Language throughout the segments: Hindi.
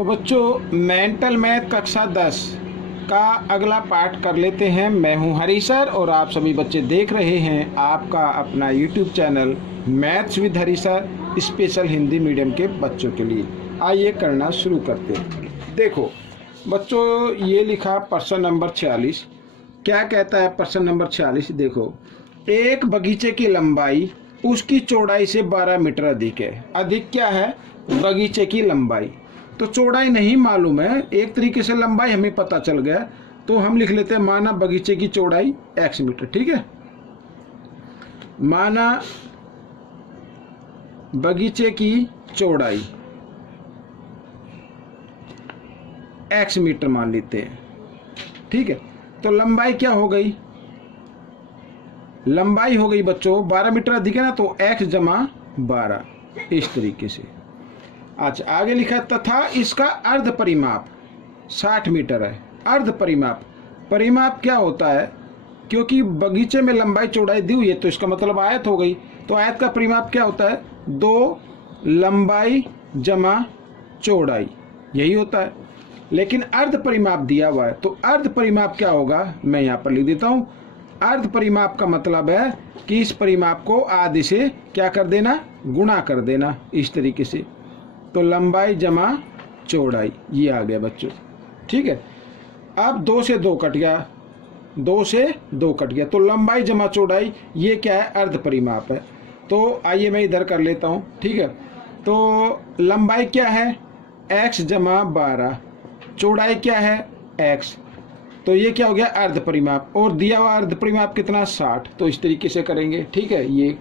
तो बच्चों मेंटल मैथ कक्षा 10 का अगला पाठ कर लेते हैं। मैं हूं हरी सर और आप सभी बच्चे देख रहे हैं आपका अपना YouTube channel maths with Hari sir special Hindi medium के बच्चों के लिए। आइए करना शुरू करते हैं। देखो बच्चों, ये लिखा प्रश्न नंबर 46। क्या कहता है प्रश्न नंबर 46? देखो, एक बगीचे की लंबाई उसकी चौड़ाई से 12 मीटर अधिक है। अधिक क्या है? बगीचे की लंबाई। तो चौड़ाई नहीं मालूम है, एक तरीके से लंबाई हमें पता चल गया, तो हम लिख लेते हैं माना बगीचे की चौड़ाई x मीटर। ठीक है, माना बगीचे की चौड़ाई x मीटर मान लेते हैं। ठीक है, तो लंबाई क्या हो गई? लंबाई हो गई बच्चों 12 मीटर अधिक है ना, तो x जमा 12 इस तरीके से। अच्छा, आगे लिखा तथा इसका अर्ध परिमाप 60 मीटर है। अर्ध परिमाप, परिमाप क्या होता है? क्योंकि बगीचे में लंबाई चौड़ाई दी हुई है तो इसका मतलब आयत हो गई। तो आयत का परिमाप क्या होता है? 2 लंबाई जमा चौड़ाई, यही होता है। लेकिन अर्ध परिमाप दिया हुआ है, तो अर्ध परिमाप क्या होगा मैं यहाँ पर लिख देता हूँ। अर्ध परिमाप का मतलब है कि इस परिमाप को आधे से क्या कर देना? गुणा कर देना इस तरीके से। तो लंबाई जमा चौड़ाई ये आ गया बच्चों। ठीक है, अब 2 से 2 कट गया, 2 से 2 कट गया, तो लंबाई जमा चौड़ाई ये क्या है? अर्ध परिमाप है। तो आइए मैं इधर कर लेता हूँ। ठीक है, तो लंबाई क्या है? x जमा 12, चौड़ाई क्या है? x, तो ये क्या हो गया? अर्ध परिमाप। और दिया हुआ अर्ध परिमाप कितना? 60। तो इस तरीके से करेंगे। ठीक है, ये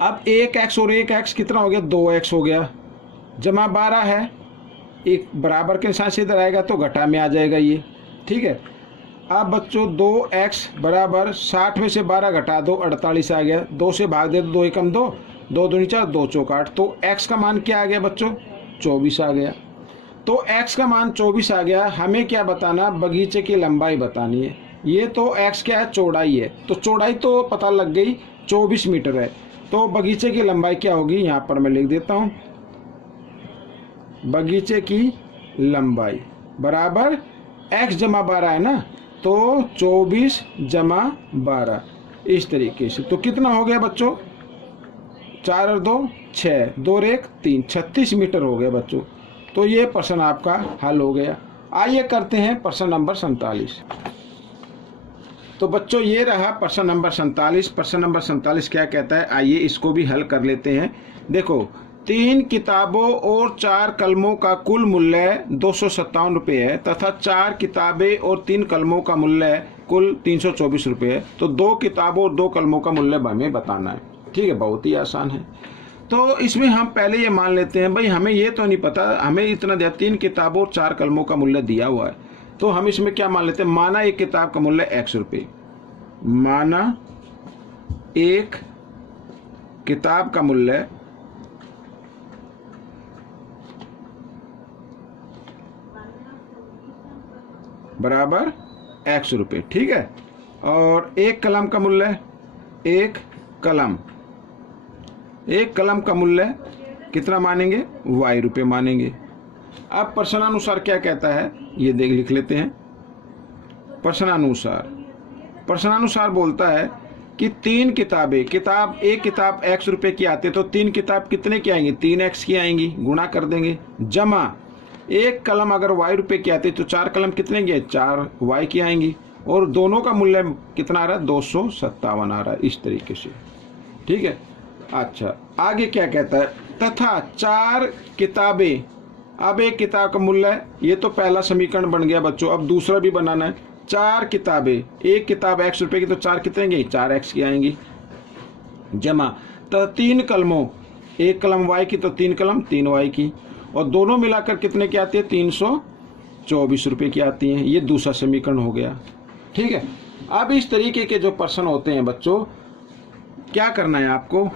अब 1x और 1x कितना हो गया? 2x हो गया, जमा 12 है, एक बराबर के साथ से इधर आएगा तो घटा में आ जाएगा ये। ठीक है, अब बच्चों 2x बराबर 60 में से 12 घटा दो 48 आ गया। 2 से भाग दे तो 2 एकम 2, 2 दूनी 4, 2 चौक 8। तो x का मान क्या आ गया बच्चों? 24 आ गया। तो x का मान 24 आ गया। हमें क्या बताना? बगीचे की लंबाई बतानी है। ये तो x क्या है? चौड़ाई है, तो चौड़ाई तो पता लग गई 24 मीटर है। तो बगीचे की लंबाई क्या होगी? यहाँ पर मैं लिख देता हूँ, बगीचे की लंबाई बराबर x जमा 12 है ना, तो 24 जमा 12 इस तरीके से। तो कितना हो गया बच्चों? 4 और 2 6, 2 और 1 3, 36 मीटर हो गया बच्चों। तो ये प्रश्न आपका हल हो गया। आइए करते हैं प्रश्न नंबर 47। तो बच्चों ये रहा प्रश्न नंबर 47। प्रश्न नंबर 47 क्या कहता है? आइए इसको भी हल कर लेते हैं। देखो, 3 किताबों और 4 कलमों का कुल मूल्य 257 रुपये है तथा 4 किताबें और 3 कलमों का मूल्य कुल 324 रुपये है। तो 2 किताबों और 2 कलमों का मूल्य हमें बताना है। ठीक है, बहुत ही आसान है। तो इसमें हम पहले ये मान लेते हैं भाई, हमें ये तो नहीं पता, हमें इतना दिया 3 किताबों और 4 कलमों का मूल्य दिया हुआ है। तो हम इसमें क्या मान लेते हैं? माना एक किताब का मूल्य x रुपये, माना एक किताब का मूल्य बराबर x रुपये। ठीक है, और एक कलम का मूल्य, एक कलम का मूल्य कितना मानेंगे? y रुपये मानेंगे। अब प्रश्नानुसार क्या कहता है ये देख लिख लेते हैं। प्रश्नानुसार बोलता है कि 3 किताबें, एक किताब x रुपये की आती है, तो 3 किताब कितने की आएंगी? 3x की आएंगी, गुणा कर देंगे, जमा एक कलम अगर y रुपये की आती है तो 4 कलम कितने की? 4y की आएंगी, और दोनों का मूल्य कितना आ रहा है? 257 आ रहा है इस तरीके से। ठीक है, अच्छा आगे क्या कहता है? तथा 4 किताबें, अब एक किताब का मूल्य, ये तो पहला समीकरण बन गया बच्चों। अब दूसरा भी बनाना है। 4 किताबें, एक किताब x रुपये की, तो 4 कितने की? 4x की आएंगी, जमा तो 3 कलमों, एक कलम y की तो 3 कलम 3y की, और दोनों मिलाकर कितने की आती है? 324 रुपये की आती हैं। ये दूसरा समीकरण हो गया। ठीक है, अब इस तरीके के जो प्रश्न होते हैं बच्चों, क्या करना है आपको?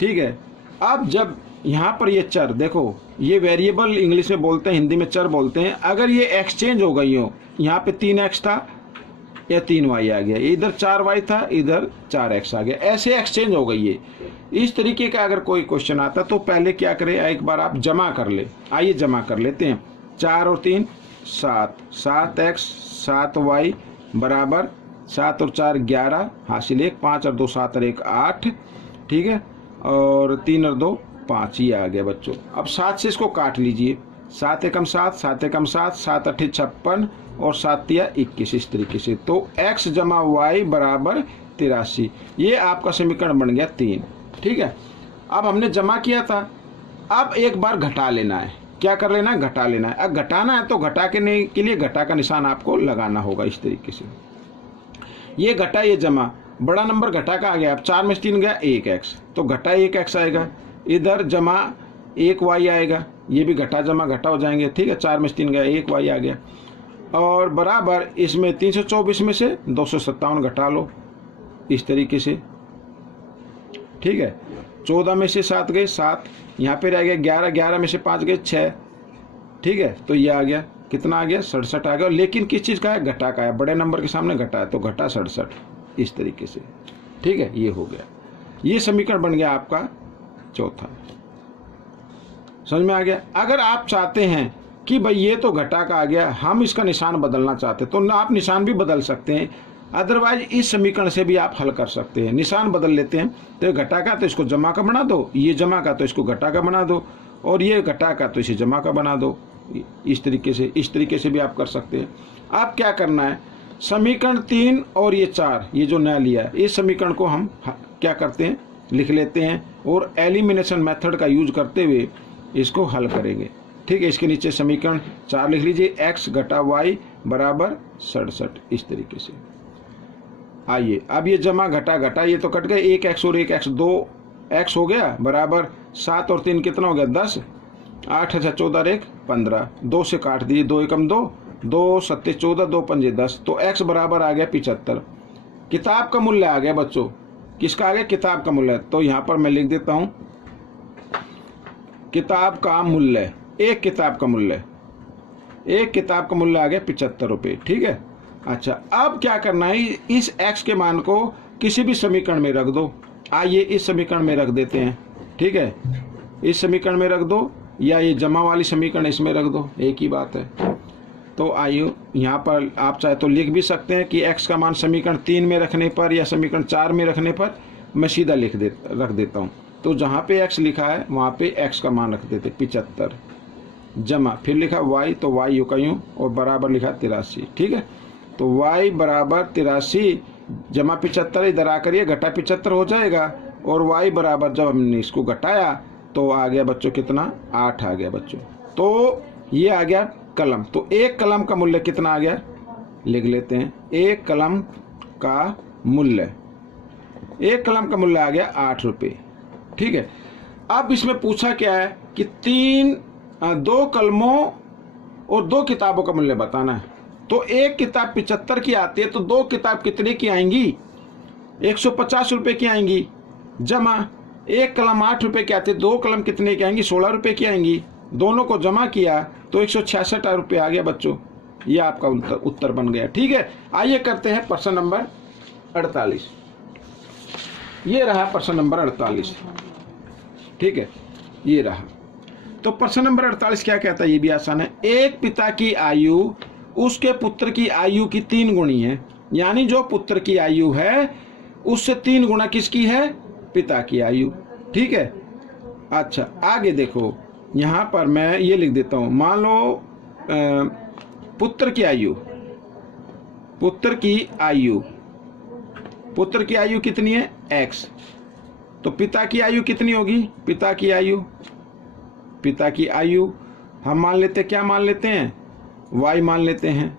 ठीक है, अब जब यहाँ पर ये चर, देखो ये वेरिएबल इंग्लिश में बोलते हैं, हिंदी में चर बोलते हैं। अगर ये एक्सचेंज हो गई हो, यहाँ पे 3x था, या 3y आ गया, इधर 4y था इधर 4x आ गया, ऐसे एक्सचेंज हो गई है। इस तरीके का अगर कोई क्वेश्चन आता तो पहले क्या करें, एक बार आप जमा कर ले। आइए जमा कर लेते हैं। 4 और 3 7, 7x 7y बराबर 7 और 4 11 हासिल 1, 5 और 2 7 और 1 8, ठीक है, और 3 और 2 5 ही आ गया बच्चों। अब 7 से इसको काट लीजिए, 7 एकम 7, 7 एकम 7, 7 अट्ठे 56 और 7 तिया 21, इस तरीके से। तो x जमा y बराबर 83, ये आपका समीकरण बन गया 3, ठीक है। अब हमने जमा किया था, अब एक बार घटा लेना है। क्या कर लेना है, घटा लेना है। अब घटाना है तो घटा के लिए घटा का निशान आपको लगाना होगा इस तरीके से। ये घटा ये जमा, बड़ा नंबर घटा का आ गया, अब 4 में से 3 गया 1x, तो घटा 1x आएगा, इधर जमा 1y आएगा, ये भी घटा जमा घटा हो जाएंगे, ठीक है। 4 में से 3 गया 1y आ गया, और बराबर इसमें 324 में से 257 घटा लो इस तरीके से, ठीक है। 14 में से 7 गए 7, यहाँ पे रह गया 11, 11 में से 5 गए 6, ठीक है। तो ये आ गया, कितना आ गया 67 आ गया, लेकिन किस चीज़ का है, घटा का है, बड़े नंबर के सामने घटा है तो घटा 67 इस तरीके से, ठीक है। ये हो गया, ये समीकरण बन गया आपका चौथा। समझ में आ गया। अगर आप चाहते हैं कि भाई ये तो घटा का आ गया, हम इसका निशान बदलना चाहते तो आप निशान भी बदल सकते हैं, अदरवाइज इस समीकरण से भी आप हल कर सकते हैं। निशान बदल लेते हैं, तो घटा का तो इसको जमा का बना दो, ये जमा का तो इसको घटा का बना दो, और ये घटा का तो इसे जमा का बना दो, इस तरीके से भी आप कर सकते हैं। आप क्या करना है, समीकरण 3 और ये 4, ये जो नया लिया है, इस समीकरण को हम क्या करते हैं, लिख लेते हैं, और एलिमिनेशन मेथड का यूज करते हुए इसको हल करेंगे, ठीक है। इसके नीचे समीकरण 4 लिख लीजिए, x घटा y बराबर 67 इस तरीके से। आइए अब ये जमा घटा घटा ये तो कट गए, 1x और 1x 2x हो गया बराबर 7 और 3 कितना हो गया 10, 8 अच्छा 14 और 1 15, 2 से काट दिए, 2 एकम 2, 2 सत्ते 14, 2 पंजे 10, तो x बराबर आ गया 75। किताब का मूल्य आ गया बच्चों, किसका आ गया, किताब का मूल्य। तो यहाँ पर मैं लिख देता हूँ किताब का मूल्य, एक किताब का मूल्य आ गया 75 रुपये, ठीक है। अच्छा अब क्या करना है, इस x के मान को किसी भी समीकरण में रख दो। आइए इस समीकरण में रख देते हैं, ठीक है, इस समीकरण में रख दो, या ये जमा वाली समीकरण इसमें रख दो, एक ही बात है। तो आइए यहाँ पर आप चाहे तो लिख भी सकते हैं कि x का मान समीकरण 3 में रखने पर या समीकरण 4 में रखने पर मैं सीधा रख देता हूँ। तो जहाँ पे x लिखा है वहाँ पे x का मान रख देते 75, जमा फिर लिखा y, तो y यूं का यूं, और बराबर लिखा 83, ठीक है। तो y बराबर 83 जमा 75, इधर आकर ये घटा 75 हो जाएगा, और y बराबर जब हमने इसको घटाया तो आ गया बच्चों कितना, 8 आ गया बच्चों। तो ये आ गया कलम। तो एक कलम का मूल्य कितना आ गया, लिख लेते हैं, एक कलम का मूल्य आ गया 8 रुपये, ठीक है। अब इसमें पूछा क्या है कि 2 कलमों और 2 किताबों का मूल्य बताना है। तो एक किताब 75 की आती है, तो 2 किताब कितने की आएंगी, 150 रुपये की आएंगी, जमा एक कलम 8 रुपये की आती है, 2 कलम कितने की आएंगी, 16 रुपये की आएंगी। दोनों को जमा किया तो 166 रुपये आ गया बच्चों, ये आपका उत्तर बन गया, ठीक है। आइए करते हैं प्रश्न नंबर 48। ये रहा प्रश्न नंबर 48, ठीक है, ये रहा। तो प्रश्न नंबर 48 क्या कहता है, ये भी आसान है। एक पिता की आयु उसके पुत्र की आयु की 3 गुणी है, यानी जो पुत्र की आयु है उससे 3 गुना किसकी है, पिता की आयु, ठीक है। अच्छा आगे देखो, यहाँ पर मैं ये लिख देता हूँ, मान लो पुत्र की आयु कितनी है x, तो पिता की आयु कितनी होगी, पिता की आयु हम मान लेते, क्या मान लेते हैं, y मान लेते हैं।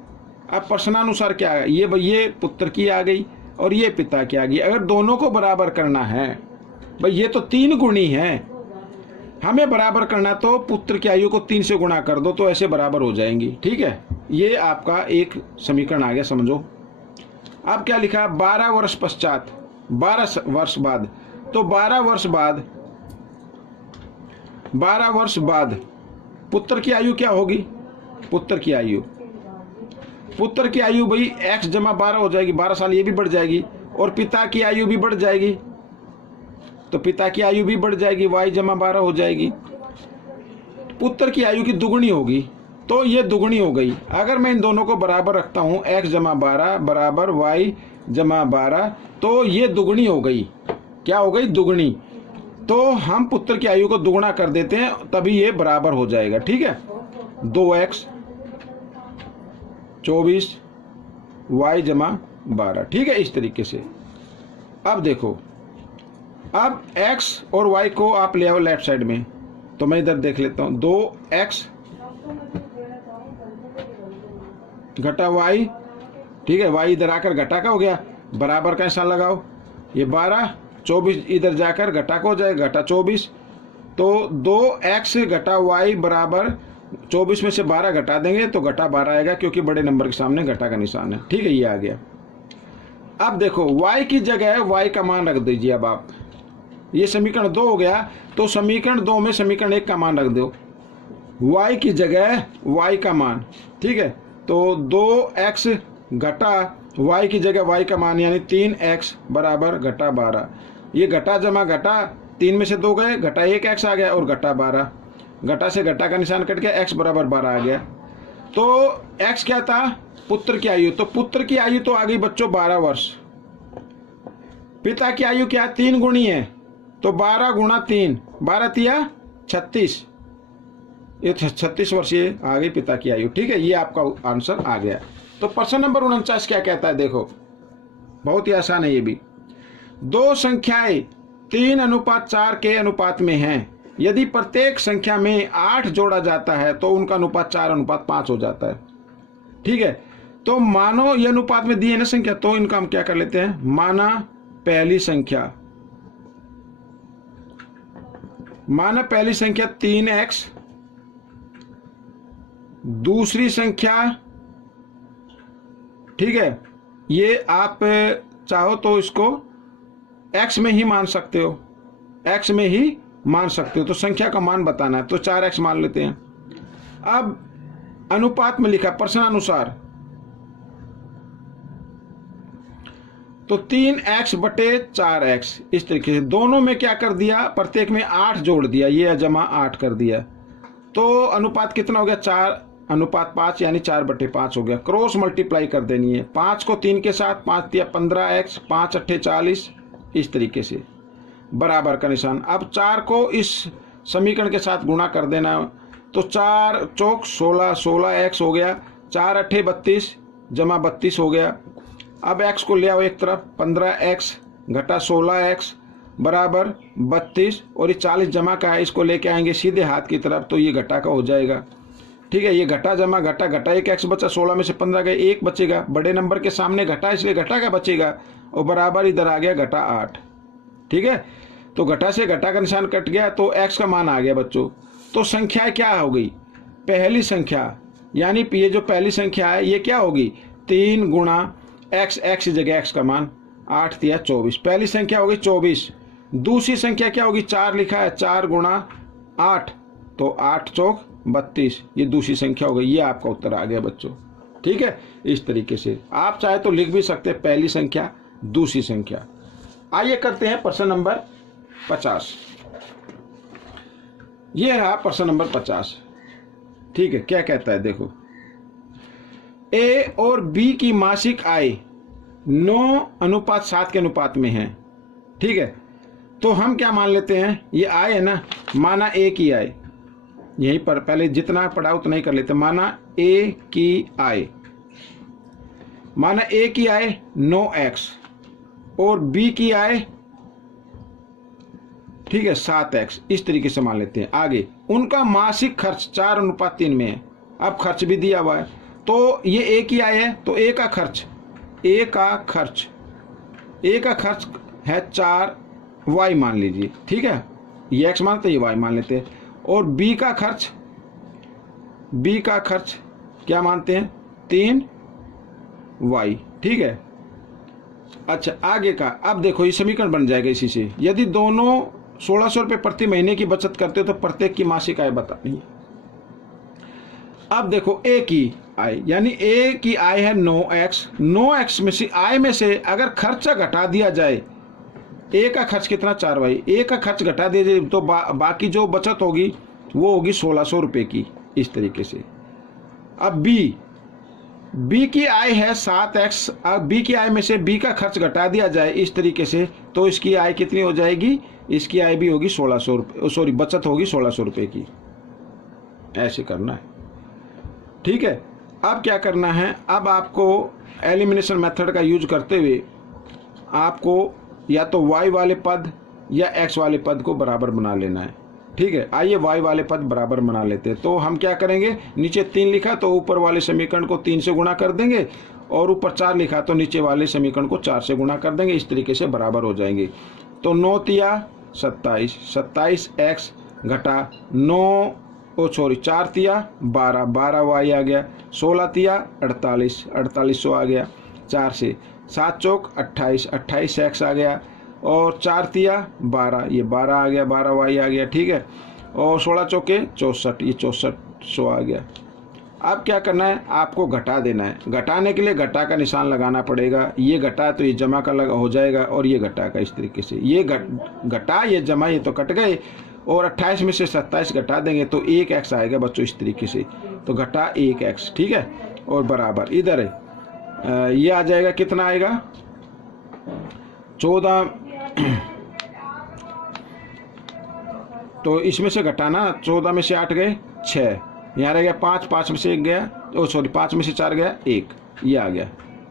अब प्रश्नानुसार क्या है, ये पुत्र की आ गई और ये पिता की आ गई। अगर दोनों को बराबर करना है, भाई ये तो 3 गुणी है, हमें बराबर करना तो पुत्र की आयु को 3 से गुणा कर दो, तो ऐसे बराबर हो जाएंगी, ठीक है। ये आपका एक समीकरण आ गया, समझो। अब क्या लिखा, 12 वर्ष पश्चात, 12 वर्ष बाद, तो 12 वर्ष बाद पुत्र की आयु क्या होगी, पुत्र की आयु पुत्र की आयु भाई x जमा 12 हो जाएगी, 12 साल ये भी बढ़ जाएगी, और पिता की आयु भी बढ़ जाएगी, तो पिता की आयु भी बढ़ जाएगी, y जमा 12 हो जाएगी। पुत्र की आयु की दुगुनी होगी, तो ये दुगुनी हो गई। अगर मैं इन दोनों को बराबर रखता हूँ, x जमा 12 बराबर y जमा 12, तो ये दुगुनी हो गई। क्या हो गई? दुगुनी। तो हम पुत्र की आयु को दुगुना कर देते हैं, तभी ये बराबर हो जाएगा। ठीक है, 2x 24 y जमा 12। ठीक है, इस तरीके से। अब देखो, अब x और y को आप ले आओ लेफ्ट साइड में, तो मैं इधर देख लेता हूं। 2x घटा y, ठीक है, y इधर आकर घटा का हो गया, बराबर का निशान लगाओ, ये 12, 24 इधर जाकर घटा का हो जाएगा, घटा 24। तो 2x घटा y बराबर 24 में से 12 घटा देंगे तो घटा 12 आएगा, क्योंकि बड़े नंबर के सामने घटा का निशान है। ठीक है, ये आ गया। अब देखो, y की जगह y का मान रख दीजिए। अब आप, ये समीकरण 2 हो गया, तो समीकरण 2 में समीकरण 1 का मान रख दो, y की जगह y का मान। ठीक है, तो 2x घटा y की जगह y का मान, यानी 3x बराबर घटा 12। ये घटा जमा घटा, 3 में से 2 गए, घटा 1x आ गया, और घटा 12, घटा से घटा का निशान कट गया, x बराबर 12 आ गया। तो x क्या था? पुत्र की आयु। तो पुत्र की आयु तो आ गई बच्चों 12 वर्ष। पिता की आयु क्या? 3 गुणी है, तो 12 गुणा 3, 12 तिया 36, ये 36 वर्षीय आ गई पिता की आयु। ठीक है, ये आपका आंसर आ गया। तो प्रश्न नंबर 49 क्या कहता है? देखो, बहुत ही आसान है ये भी। दो संख्याएं 3:4 के अनुपात में हैं। यदि प्रत्येक संख्या में 8 जोड़ा जाता है तो उनका अनुपात 4:5 हो जाता है। ठीक है, तो मानो ये अनुपात में दी है ना संख्या, तो इनका हम क्या कर लेते हैं? माना पहली संख्या, माना पहली संख्या 3x, दूसरी संख्या, ठीक है, ये आप चाहो तो इसको x में ही मान सकते हो, x में ही मान सकते हो। तो संख्या का मान बताना है, तो 4x मान लेते हैं। अब अनुपात में लिखा प्रश्नानुसार, तो 3x बटे 4x, इस तरीके से दोनों में क्या कर दिया? प्रत्येक में 8 जोड़ दिया, ये जमा 8 कर दिया। तो अनुपात कितना हो गया? 4:5, यानी 4/5 हो गया। क्रॉस मल्टीप्लाई कर देनी है, 5 को 3 के साथ, 5 दिया 15x, 5 8 40, इस तरीके से बराबर का निशान। अब 4 को इस समीकरण के साथ गुणा कर देना, तो 4 चौक 16, 16x हो गया, 4 8 32 जमा 32 हो गया। अब x को ले आओ एक तरफ, 15x घटा 16x बराबर 32, और ये 40 जमा का है, इसको लेके आएंगे सीधे हाथ की तरफ, तो ये घटा का हो जाएगा। ठीक है, ये घटा जमा घटा, घटा 1x बचा, 16 में से 15 गए, 1 बचेगा, बड़े नंबर के सामने घटा इसलिए घटा का बचेगा, और बराबर इधर आ गया घटा 8। ठीक है, तो घटा से घटा का निशान कट गया, तो x का मान आ गया बच्चों। तो संख्या क्या हो गई? पहली संख्या, यानी ये जो पहली संख्या है ये क्या होगी? 3 गुणा x, x की जगह x का मान 8 दिया 24, पहली संख्या होगी 24। दूसरी संख्या क्या होगी? 4 लिखा है, 4 गुणा 8, तो 8 चौक 32, ये दूसरी संख्या हो गई। ये आपका उत्तर आ गया बच्चों। ठीक है, इस तरीके से आप चाहे तो लिख भी सकते हैं पहली संख्या, दूसरी संख्या। आइए करते हैं प्रश्न नंबर 50। ये रहा प्रश्न नंबर 50। ठीक है, क्या कहता है? देखो, ए और बी की मासिक आय 9:7 के अनुपात में है। ठीक है, तो हम क्या मान लेते हैं? ये आय है ना, माना ए की आय, यहीं पर पहले जितना पढ़ा उतना ही कर लेते। माना ए की आय, माना ए की आय 9x और बी की आय, ठीक है, 7x, इस तरीके से मान लेते हैं। आगे उनका मासिक खर्च 4:3 में है। अब खर्च भी दिया हुआ है, तो ये ए की आय है, तो ए का खर्च है 4y मान लीजिए। ठीक है, ये x मानते ये y मान लेते हैं। और b का खर्च क्या मानते हैं? 3y। ठीक है, अच्छा आगे का। अब देखो, ये समीकरण बन जाएगा इसी से। यदि दोनों 1600 रुपये प्रति महीने की बचत करते हो तो प्रत्येक की मासिक आय बतानी है। अब देखो ए की आय, यानी ए की आय है 9x। 9x में से आय में से अगर खर्चा घटा दिया जाए, ए का खर्च कितना 4y, ए का खर्च घटा दिया जाए तो बाकी जो बचत होगी वो होगी 1600 रुपये की, इस तरीके से। अब बी की आय है 7x। अब बी की आय में से बी का खर्च घटा दिया जाए इस तरीके से, तो इसकी आय कितनी हो जाएगी, इसकी आय भी होगी 1600 रुपये, सॉरी बचत होगी 1600 रुपये की। ऐसे करना है, ठीक है। अब क्या करना है, अब आपको एलिमिनेशन मेथड का यूज करते हुए आपको या तो y वाले पद या x वाले पद को बराबर बना लेना है, ठीक है। आइए y वाले पद बराबर बना लेते हैं। तो हम क्या करेंगे, नीचे 3 लिखा तो ऊपर वाले समीकरण को 3 से गुणा कर देंगे, और ऊपर 4 लिखा तो नीचे वाले समीकरण को 4 से गुणा कर देंगे, इस तरीके से बराबर हो जाएंगे। तो 9 तिया 27, 27x घटा 4 तिया 12, 12y आ गया। 16 तिया 48, 4800 आ गया 4 से। 7 चौक 28, 28x आ गया, और 4 तिया 12, ये 12 आ गया, 12y आ गया, ठीक है। और 16 चौके 64, ये 6400 आ गया। अब क्या करना है, आपको घटा देना है। घटाने के लिए घटा का निशान लगाना पड़ेगा। ये घटा तो ये जमा का लगा हो जाएगा, और ये घटा का इस तरीके से। ये घटा ये जमा, ये तो कट गए, और 28 में से 27 घटा देंगे तो 1x आएगा बच्चों, इस तरीके से। तो घटा 1x, ठीक है, और बराबर इधर है, ये आ जाएगा, कितना आएगा 14। तो इसमें से घटाना, 14 में से 8 गए 6, यहाँ रह गया 5, 5 में से 1 गया, 5 में से 4 गया 1, ये आ गया।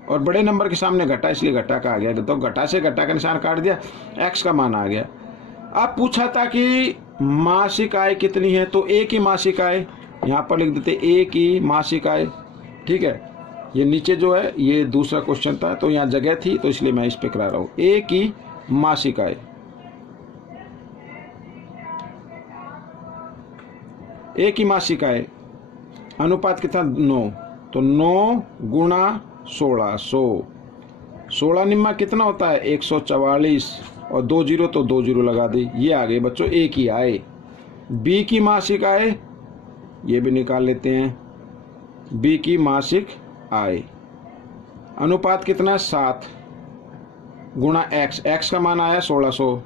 और बड़े नंबर के सामने घटा, इसलिए घटा का आ गया। तो घटा से घटा का निशान काट दिया, x का मान आ गया। अब पूछा था कि मासिक आय कितनी है, तो ए की मासिक आय यहाँ पर लिख देते, ए की मासिक आय, ठीक है। ये नीचे जो है ये दूसरा क्वेश्चन था, तो यहाँ जगह थी तो इसलिए मैं इस पे करा रहा हूँ। ए की मासिक आय, ए की मासिक आय अनुपात कितना 9, तो 9 गुणा 1600, 16 निम्मा कितना होता है 144, और 2 जीरो तो 2 जीरो लगा दी। ये आ गए बच्चों ए की आय। बी की मासिक आय, ये भी निकाल लेते हैं। बी की मासिक आय अनुपात कितना 7 गुणा x, x का मान आया 1600,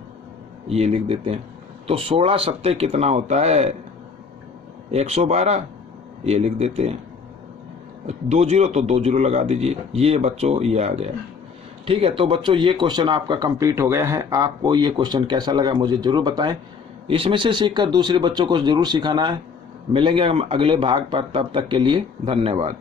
ये लिख देते हैं। तो 16 सत्ते कितना होता है 112, ये लिख देते हैं। 2 जीरो तो 2 जीरो लगा दीजिए। ये बच्चों ये आ गया, ठीक है। तो बच्चों ये क्वेश्चन आपका कंप्लीट हो गया है। आपको ये क्वेश्चन कैसा लगा मुझे ज़रूर बताएं। इसमें से सीखकर दूसरे बच्चों को ज़रूर सिखाना है। मिलेंगे हम अगले भाग पर, तब तक के लिए धन्यवाद।